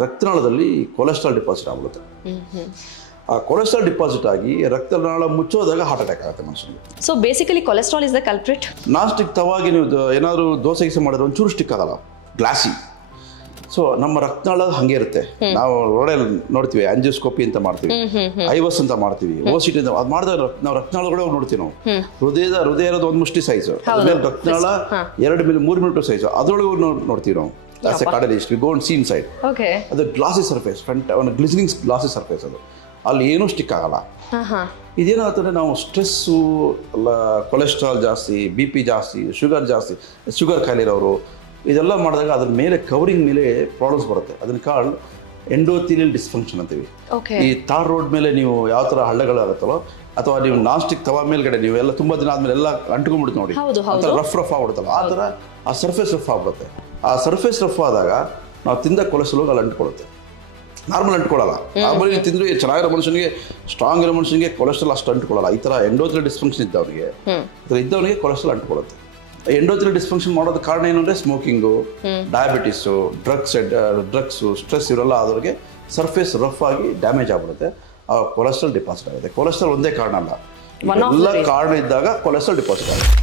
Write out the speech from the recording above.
ರಕ್ತನಾಳದಲ್ಲಿ cholesterol deposit ಆಗುತ್ತೆ. ಆ cholesterol deposit ಆಗಿ ರಕ್ತನಾಳ ಮುಚ್ಚೋದಾಗ ಹಾರ್ಟ್ ಅಟ್ಯಾಕ್ ಆಗುತ್ತೆ ಮನುಷ್ಯನಿಗೆ. So basically cholesterol is the culprit. Non stick ತವಾಗಿ ನೀವು ಏನಾದರೂ ದೋಸೆ ಗೀಸೆ ಮಾಡಿದ್ರೆ ಒಂಚೂರು ಸ್ಟಿಕ್ ಆಗಲ್ಲ, ಗ್ಲಾಸಿ. ಸೊ ನಮ್ಮ ರಕ್ತನಾಳ ಹಂಗೆ ಇರುತ್ತೆ. ನಾವು ನೋಡ್ತೀವಿ ಆಂಜಿಯೋಸ್ಕೋಪಿ ಅಂತ ಮಾಡ್ತೀವಿ, ಐವಸ್ ಅಂತ ಮಾಡ್ತೀವಿ, ಓಸಿಟಿ ಅಂತ ಅದು ಮಾಡಿದಾಗ ನಾವು ರಕ್ತನಾಳಗಳೇ ನೋಡ್ತೀವಿ. ನಾವು ಹೃದಯ ಇರೋದು ಒಂದು ಮುಷ್ಟಿ ಸೈಜು, ಅದ್ಮೇಲೆ ರಕ್ತನಾಳ 2-3 ಮೀಟರ್ ಸೈಜು, ಅದ್ರೊಳಗೆ ನೋಡ್ತೀವಿ ನಾವು. As a cardiologist, we go and see inside. Okay. ಅದು ಗ್ಲಾಸಿ ಸರ್ಫೇಸ್, ಫ್ರಂಟ್ ಒಂದು ಗ್ಲಿಸನಿಂಗ್ ಗ್ಲಾಸಿ ಸರ್ಫೇಸ್, ಅದು ಅಲ್ಲಿ ಏನೂ ಸ್ಟಿಕ್ ಆಗಲ್ಲ. ಇದೇನಾಗ್ತದೆ, ನಾವು ಸ್ಟ್ರೆಸ್ಸು, ಕೊಲೆಸ್ಟ್ರಾಲ್ ಜಾಸ್ತಿ, BP ಜಾಸ್ತಿ, ಶುಗರ್ ಕಾಯಿಲೆ ಇರೋರು ಇದೆಲ್ಲ ಮಾಡಿದಾಗ ಅದ್ರ ಮೇಲೆ ಕವರಿಂಗ್ ಮೇಲೆ ಪ್ರಾಬ್ಲಮ್ಸ್ ಬರುತ್ತೆ. ಅದನ್ನ ಕಾಲ್ ಎಂಡೋಥೀಲಿಯಲ್ ಡಿಸ್ಫಂಕ್ಷನ್ ಅಂತೀವಿ. ಈ ತಾರ್ ರೋಡ್ ಮೇಲೆ ನೀವು ಯಾವ ಥರ ಹಳ್ಳಗಳಾಗುತ್ತಲ್ಲೋ, ಅಥವಾ ನೀವು ನಾನ್ ಸ್ಟಿಕ್ ತವಾ ಮೇಲ್ಗಡೆ ನೀವು ಎಲ್ಲ ತುಂಬ ದಿನ ಆದಮೇಲೆ ಎಲ್ಲ ಅಂಟ್ಕೊಂಡ್ಬಿಡುತ್ತೆ ನೋಡಿ, ರಫ್ ಆಗ್ಬಿಡುತ್ತಲ್ಲ, ಆ ಥರ ಆ ಸರ್ಫೇಸ್ ರಫ್ ಆಗ್ಬಿಡುತ್ತೆ. ಆ ಸರ್ಫೇಸ್ ರಫ್ ಆದಾಗ ನಾವು ತಿಂದ ಕೊಲೆಸ್ಟ್ರಾಲ್ ಅಲ್ಲಿ ಅಂಟ್ಕೊಳ್ಳುತ್ತೆ. ನಾರ್ಮಲ್ ಅಂಟ್ಕೊಳ್ಳಲ್ಲ. ನಾರ್ಮಲಿ ತಿಂದ್ರೆ ಚೆನ್ನಾಗಿರೋ ಮನುಷ್ಯನಿಗೆ, ಸ್ಟ್ರಾಂಗ್ ಇರೋ ಮನುಷ್ಯನಿಗೆ ಕೊಲೆಸ್ಟ್ರಾಲ್ ಅಷ್ಟು ಅಂಟ್ಕೊಳ್ಳಲ್ಲ. ಈ ಥರ ಎಂಡೋಥೆಲಿಯಲ್ ಡಿಸ್ಫಂಕ್ಷನ್ ಇದ್ದವನಿಗೆ ಕೊಲೆಸ್ಟ್ರಾಲ್ ಅಂಟ್ಕೊಳ್ಳುತ್ತೆ. ಎಂಡೋಥೆಲಿಯಲ್ ಡಿಸ್ಫಂಕ್ಷನ್ ಮಾಡೋದ ಕಾರಣ ಏನಂದ್ರೆ ಸ್ಮೋಕಿಂಗು, ಡಯಾಬಿಟಿಸು, ಡ್ರಗ್ಸು, ಸ್ಟ್ರೆಸ್ ಇವರೆಲ್ಲ ಆದವ್ರಿಗೆ ಸರ್ಫೇಸ್ ರಫ್ ಆಗಿ ಡ್ಯಾಮೇಜ್ ಆಗ್ಬಿಡುತ್ತೆ. ಆ ಕೊಲೆಸ್ಟ್ರಾಲ್ ಡಿಪಾಸಿಟ್ ಆಗುತ್ತೆ. ಕೊಲೆಸ್ಟ್ರಾಲ್ ಒಂದೇ ಕಾರಣ ಅಲ್ಲ, ಎಲ್ಲ ಕಾರಣ ಇದ್ದಾಗ ಕೊಲೆಸ್ಟ್ರಾಲ್ ಡಿಪಾಸಿಟ್ ಆಗುತ್ತೆ.